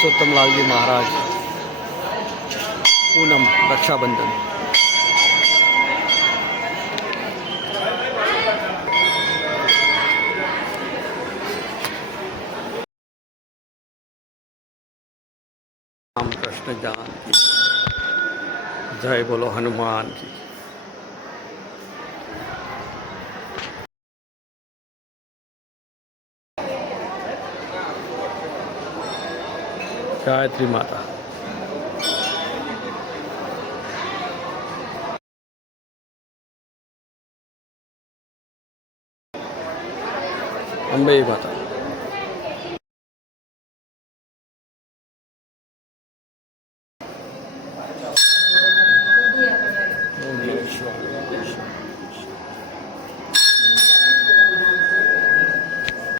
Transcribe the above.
पुरुषोत्तम लाल जी महाराज। पूनम रक्षाबंधन। राम कृष्ण जान की जय बोलो हनुमान की ગાયત્રી માતા. અંબે માતા.